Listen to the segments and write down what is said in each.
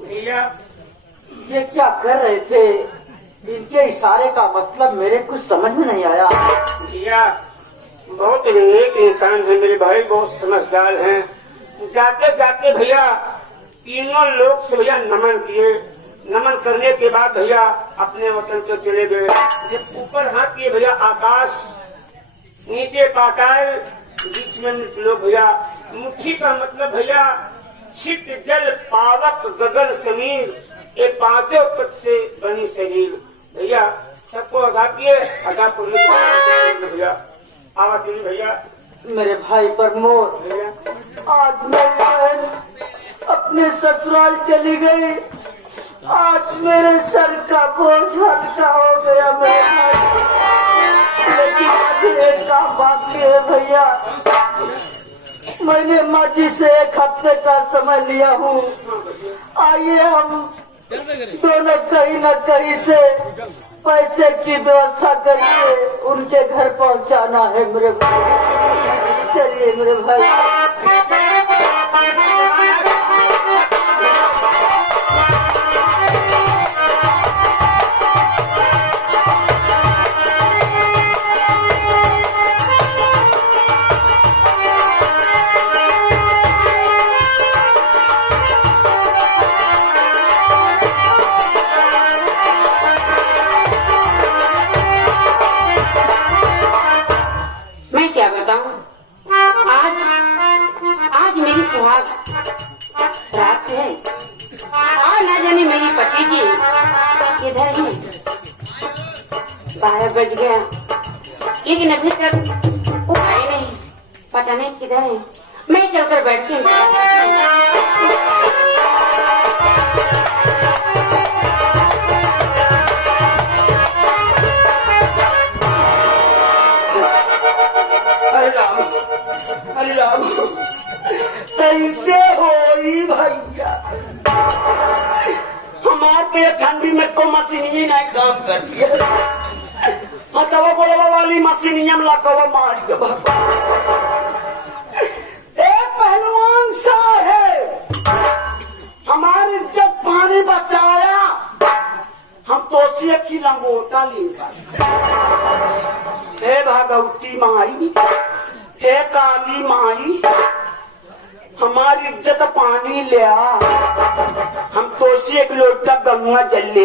भैया ये क्या कर रहे थे? इनके इशारे का मतलब मेरे कुछ समझ में नहीं आया। भैया बहुत नेक इंसान है मेरे भाई, बहुत समझदार हैं। जाते जाते भैया तीनों लोग से भैया नमन किए। नमन करने के बाद भैया अपने वतन को चले गए। जब ऊपर हाथ किए भैया आकाश, नीचे पाताल, बीच में लोग भैया। मुट्ठी का मतलब भैया छिट जल पावक गगन समीर, ये पांचों पद से बनी शरीर। भैया सबको अदा किए, अदा करने के बाद भैया आवाज सुनी भैया। मेरे भाई प्रमोद, भैया आज मेरी बहन अपने ससुराल चली गई। आज मेरे सर का बोझ हल्का हो गया मेरे भाई। लेकिन अभी एक काम बाकी है भैया। मैंने माँ जी से 1 हफ्ते का समय लिया हूँ। आइए हम दोनों कहीं न कहीं से पैसे की व्यवस्था करके उनके घर पहुँचाना है मेरे भाई। चलिए मेरे भाई। रात है और ना जाने मेरी पति जी किधर है। 12 बज गया लेकिन अभी तक वो आए नहीं, पता नहीं किधर है। मैं चलकर बैठती हूँ। अरे राम, कैसे होई भैया? हमारे ठंडी में तो मशीनी नहीं काम करती है। हटावा बोला वाली मशीनिया में लगा मार के पहलवान साहब, हमारी इज्जत पानी बचाया। हम तो की लंगोटा लेगा। हे भगवती माई, हे काली माई, हमारी इज्जत पानी लिया। हम तो एक लोटा गंगा जल ले।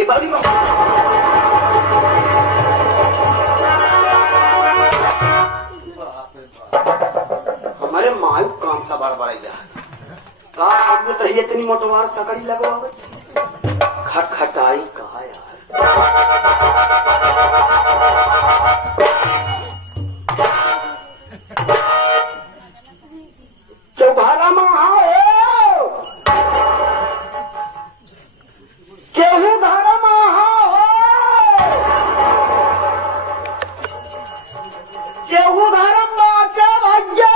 हमारे मायू काम सा बड़बड़ाई तो इतनी मोटवार सकड़ी लगवा खटखटाई कहा यार। चौघारा महा हो, केहू धारा महा हो, केहू धारा माता भज्जो।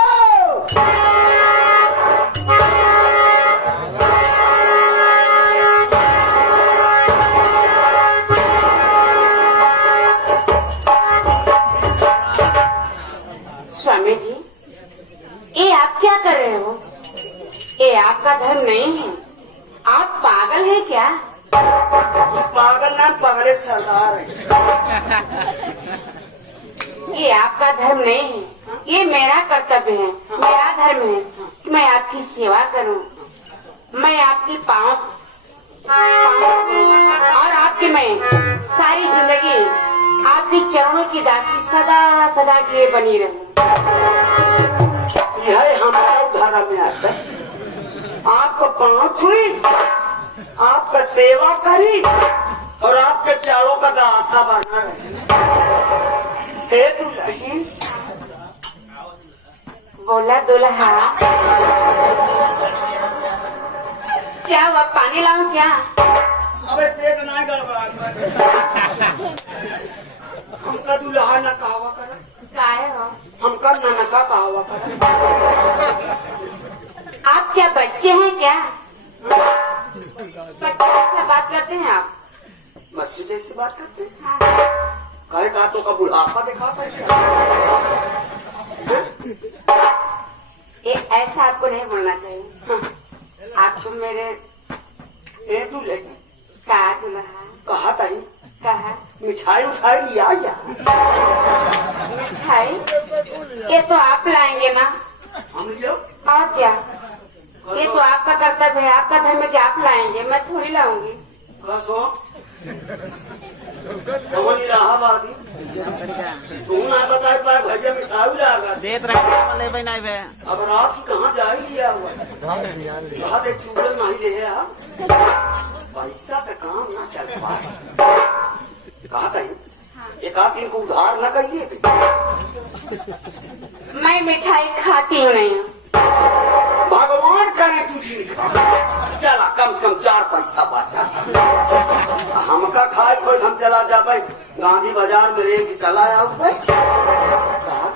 स्वामी जी, ये आप क्या कर रहे हो? ये आपका धर्म नहीं है। आप पागल है क्या? पागल ना, पगड़े सरदार है। ये आपका धर्म नहीं है, ये मेरा कर्तव्य है, मेरा धर्म है कि मैं आपकी सेवा करूं। मैं आपकी पाँव और आपकी मैं सारी जिंदगी आपकी चरणों की दासी सदा सदा के लिए बनी रहूं। यह हमारा उद्धारा में आता है। आपको पाँव छुई, आपका सेवा करी और आपके चारों का दासा बना रहे। दुल्हन बोला दुल्हा, क्या हुआ? पानी लाऊं क्या? अबे पेट ना गड़बड़ा। हमका दुल्हा न कहावा करा। काहे हो? हमका ननका कहावा करा। आप क्या बच्चे हैं क्या? बच्चे से बात करते हैं आप? बच्चे जैसी बात करते हैं। कहे कहा तो का बुढ़ापा दिखाता है क्या? ये ऐसा आपको नहीं बोलना चाहिए। आपको मेरे ए तू ले का दुल्हा कहा ताई कहा मिठाई उठाई लिया या मिठाई ये तो आप लाएंगे ना हम लियो और क्या ये तो आपका कर्तव्य है, आपका धर्म है कि आप लाएंगे, मैं थोड़ी लाऊंगी। कसो नहीं रहा बाती तू ना बता पाए भैया मिठाई लागा देत रहे ले बनाई बे अब रात की कहाँ जा ही लिया हुआ कहा एक चूड़ल नहीं ले आ पैसा से काम ना चल पाए कहा कहीं एक आदमी को उधार न करिए। मैं मिठाई खाती हूँ नहीं। भगवान करे तुझी चला कम से कम 4 पैसा बचा हमका खाए कोई हम चला जा भाई गांधी बाजार में रेल चला आओ भाई कहा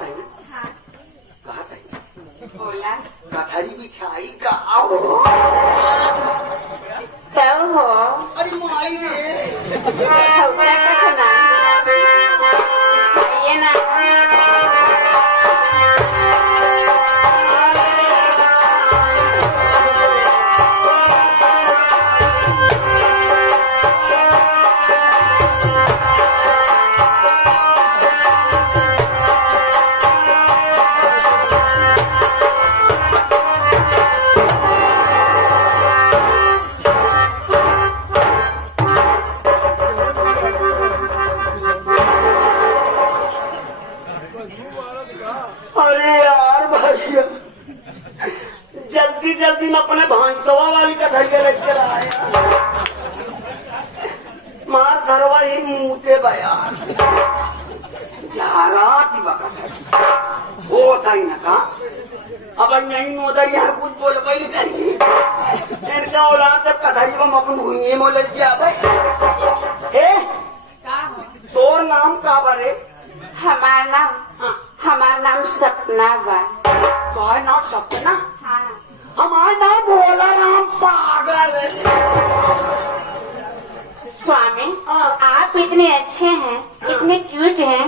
बोला कथरी बिछाई का आओ तब हो अरे माई रे छोकरा का ना बिछाइए ना। जल्दी में अपने भांसवा वाली कथरिया लेके आया मार सरवा ही मुँहते बयान झाराती वक़्त हो था ही ना का अब नहीं मोदरिया कुछ बोल पहले करेंगे इनका औलाद तब कथरी में अपन भूइये मोल किया भाई ए तोर नाम का बरे हमारा नाम सपना बा। तो है ना सपना हाँ। हमारा नाम भोला नाम पागल है। स्वामी आप इतने अच्छे हैं इतने क्यूट हैं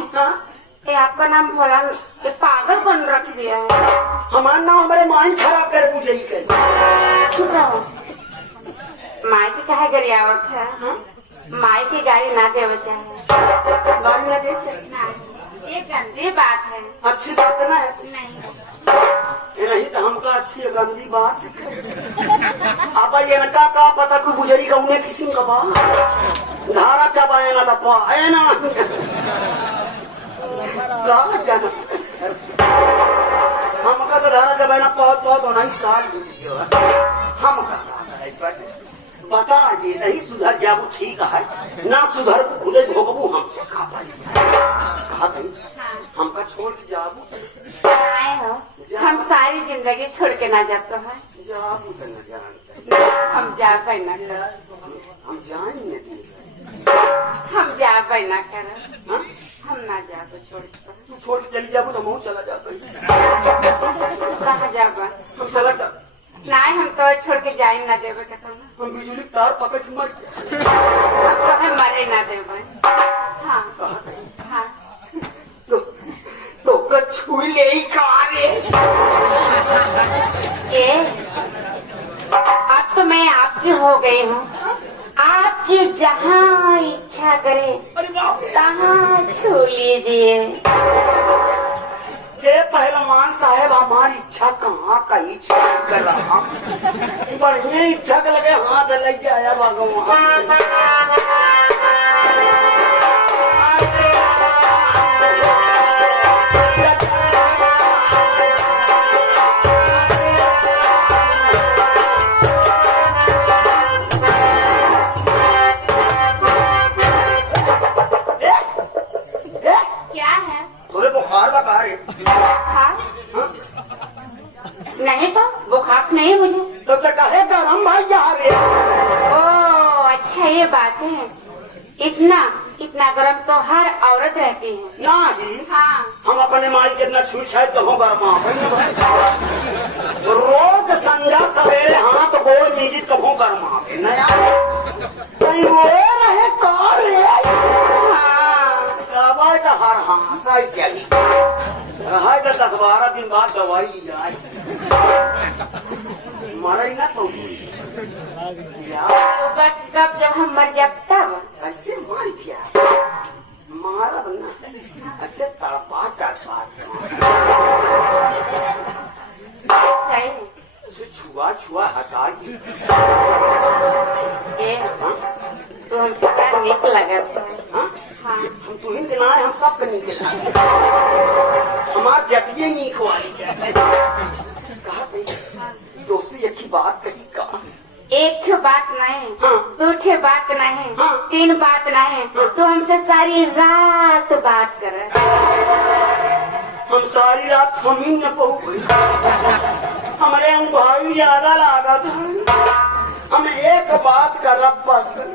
ये आपका नाम भोला ये पागल कौन रख दिया है? हमारा नाम हमारे माइंड खराब कर पूछे ही कर चुप रहो। माई की कहा गरियावत है माई की गाड़ी ना दे चाहे गाड़ी ना दे चाहिए ये गंदी बात है। अच्छी बात ना है नहीं नहीं तो हमका अच्छी गंदी बात आप इनका का पता कोई गुजरी का उन्हें किसी का बा धारा चबाए ना तो आए ना जाना हमका तो धारा चबाए ना बहुत होना ही साल हमका बता दे नहीं सुधर जाबू ठीक है ना सुधर खुदे भोगबू हमसे खा पाई हमका छोड़ के जाबू आए हो हम सारी जिंदगी छोड़ के ना जाते हैं जाबू तो न जानते हम जा पाए ना कर हम जाएंगे हम जा पाए ना कर हम ना जा तो छोड़ तू छोड़ के चली जाबू तो मैं चला जाता कहाँ जाबा हम चला जा नहीं हम तो छोड़ के जाए ना देवे के तुम हम बिजली तार पकड़ के मर गए हम तो है मरे ना देवे। हाँ हाँ तो कछु ले ही कारे ये अब तो मैं आपकी हो गई हूँ आपकी जहाँ इच्छा करे तहाँ छू लीजिए। ये पहलवान साहब हमारी इच्छा कहाँ कही कर रहा बढ़िया इच्छा के लगे हाथ लग जाया भगवान क्या है थोड़े बुखार बता रहे बुखार नहीं तो बुखार नहीं मुझे तो कहे गरम भाई जा रहे ओ अच्छा ये बात है इतना गरम तो हर औरत रहती है ना ही हाँ हम अपने माई के इतना छूट छाट तो हो गरमा रोज संध्या सवेरे हाथ गोल नीचे कभू गरमा नया कहीं वो रहे कार तो हर हासा ही चली है तो 10-12 दिन बाद दवाई ली जाए मरे ना तो कब जब हम मर जाब तब ऐसे मर जा मारा ना ऐसे तड़पा सही ऐसे छुआ हटा दी। ए तो हम कितना नीक लगत है। हाँ? हाँ हम तुहिन के नाम हम सब के नीक लागे हमार जटिए नीक वाली जाए कहा दोस्त एक ही बात कही का एक बात नहीं हाँ। दो ठे बात नहीं हाँ। 3 बात नहीं तो हमसे सारी रात बात करे। हम सारी रात हम ही न पहुँच हमारे हम भाई ज्यादा लागा था हम एक बात कर रब पसंद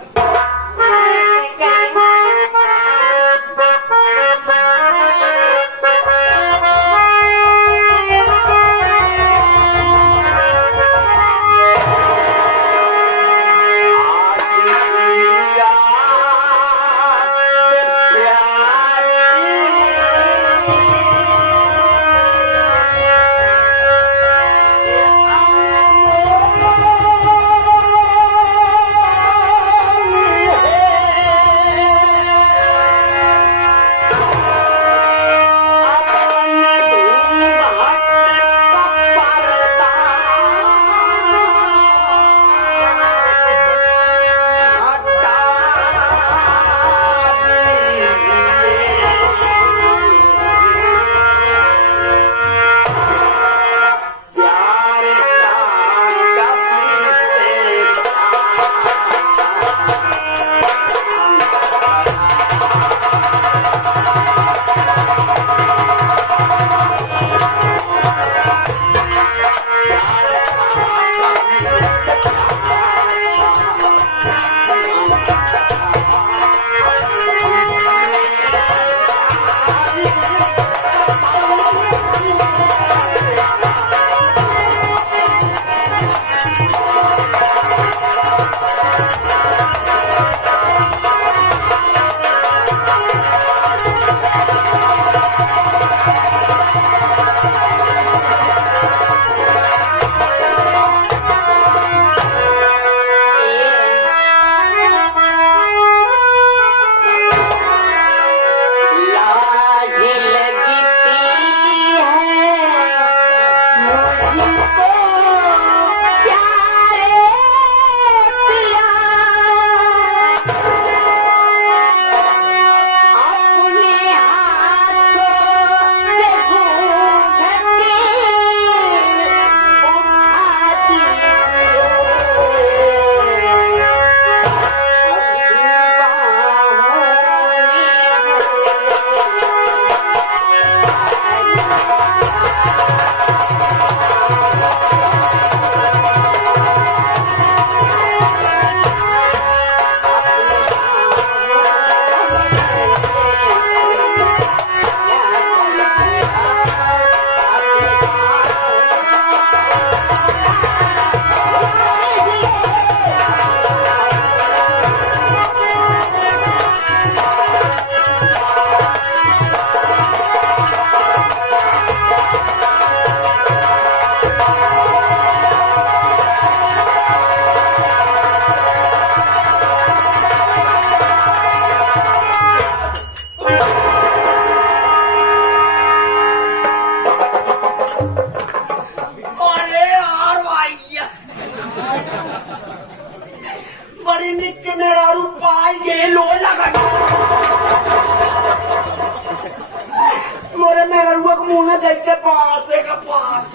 जैसे बांसे का पास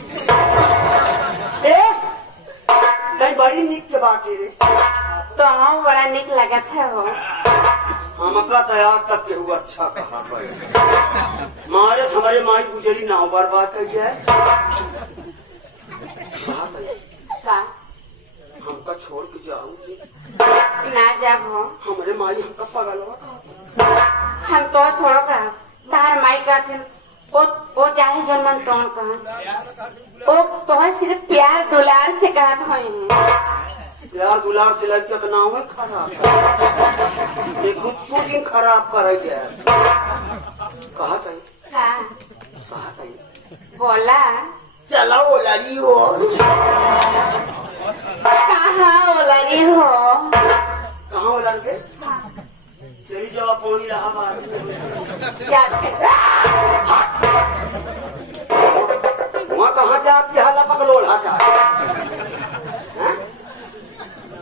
कहीं बड़ी निक के बाकी रे तो हम बड़ा निक लगत है वो हमका तैयार याद तक के हुआ अच्छा कहा मारे हमारे माई गुजरी नाव बर्बाद कर दिया है हमका छोड़ के जाऊंगी ना जब हो हमारे माई हमका पगल हम तो थोड़ा का तार माई का थे वो चाहे जन्मन तो कहा तो सिर्फ प्यार दुलार से कहा था प्यार दुलार से लड़कियों का नाम है खराब देखो कुछ दिन खराब कर कहा बोला चला बोला ली हो कहाँ उलरी हो? कहाँ हो लड़के? तेरी जवाब पानी रहा बाहर। क्या कहते? वहाँ कहाँ जा आपकी हाला पकड़ोल हाँ जा।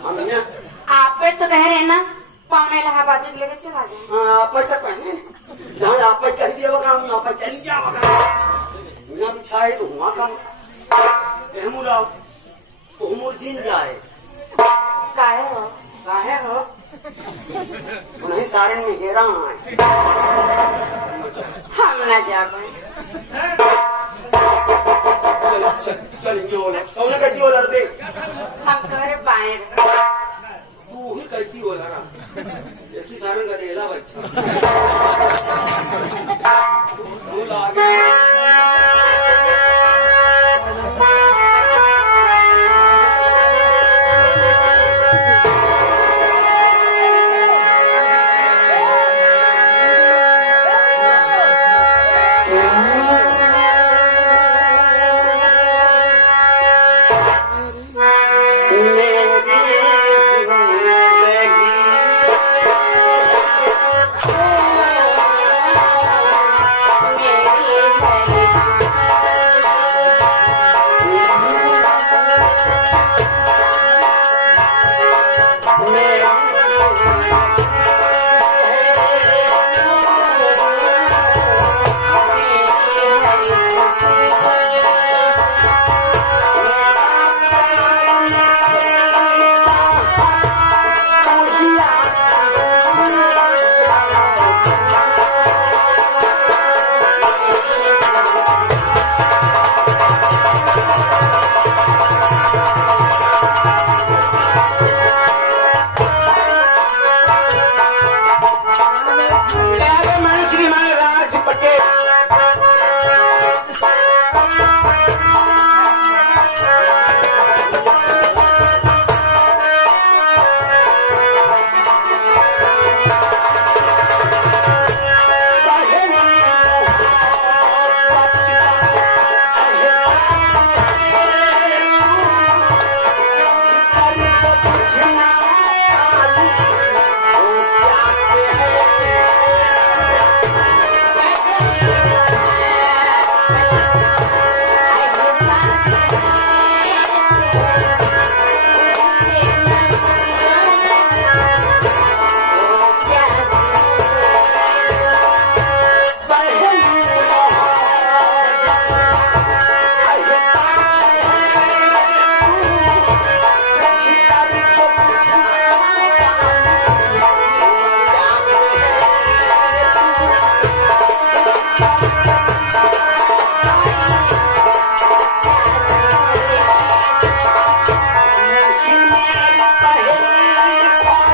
हम यहाँ आप पे तो कह रहे ना पौने इलाहाबाद लेके चला जाए। हाँ आप तक पहने जहाँ आप कह दिए बगा हम यहाँ पर चली जाओ यहाँ बिछाए तो वहाँ का एहमुलाओ उमर जिन जाए काहे हो? काहे हो उन्हें सारे में घेरा है हम न जाबे। चल कौन कहती हो लड़ते हम तुम्हारे बाएं तू ही कहती हो लड़ा एक ही सारंग का देला बच्चा तू लागे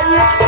Yes.